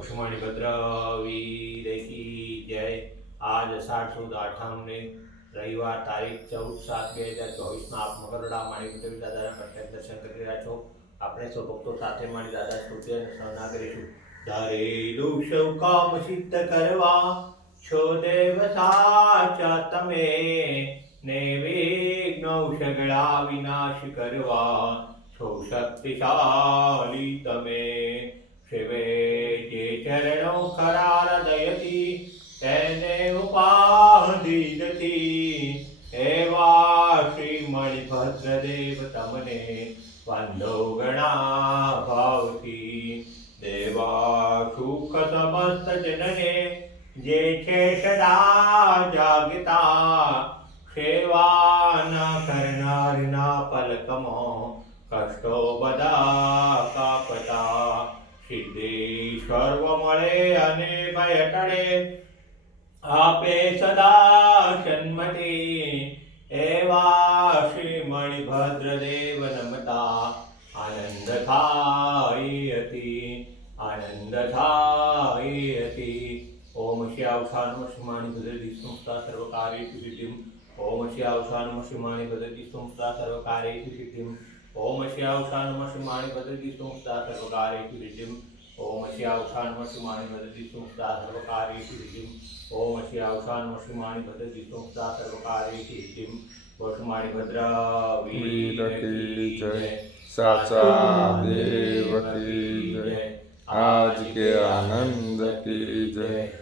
कुसुमाणी भद्र वीर की जय। आज 8/8 ने रविवार तारीख 14/7/2024 आप मगरડા માણેક દાદાના પ્રત્યક્ષ દર્શન કરી રહ્યા છો। આપણે સૌ ભક્તો સાથે મળી દાદા સ્તુતિ અને સહના કરીશું। ધારેલું સૌ કામ સિદ્ધ કરવા છો દેવ સાચા તમે, ને વિઘ્નો સગળા વિનાશ કરવા છો શક્તિશાળી તમે। શિવે જે ચરણો ખરા હૃદયથી તેને ઉપાધિ નથી, એવા શ્રી મણિભદ્રદેવ તમને વંદો ઘણા ભાવથી। દેવા સુખ સમસ્ત જનને જે છે સદા જાગતા, સેવા ન કરનારના પલકમાં કષ્ટો બધા કાપતા। સિદ્ધિ સર્વ મળે અને ભય ટળે, આપે સદા સન્મતિ, એવા શ્રી મણિભદ્રદેવ નમતા આનંદ થાય અતિ, આનંદ થાય અતિ। ઓમ શ્યાવશાનમ શ્રીમાણી ભદ્રદી સંસ્થા સર્વકાર્યેષુ સિદ્ધિમ। ઓમ શ્યાવશાનમ શ્રીમાણી ભદ્રદી સંસ્થા સર્વકાર્યેષુ સિદ્ધિમ। ઓમ શ્યાવશાનમ શ્રીમાણી ભદ્રદી સંસ્થા સર્વકાર્યેષુ સિદ્ધિમ। ઓમ શ્યાવશાનમ શ્રીમાણી ભદ્રદી સંસ્થા સર્વકાર્યેષુ સિદ્ધિમ। ઓમ શ્યાવશાનમ શ્રીમાણી ભદ્રદી સંસ્થા સર્વકાર્યેષુ સિદ્ધિમ। कुसुमाणी भद्र वीर की जय, साचा देव की जय, आज के आनंद की जय।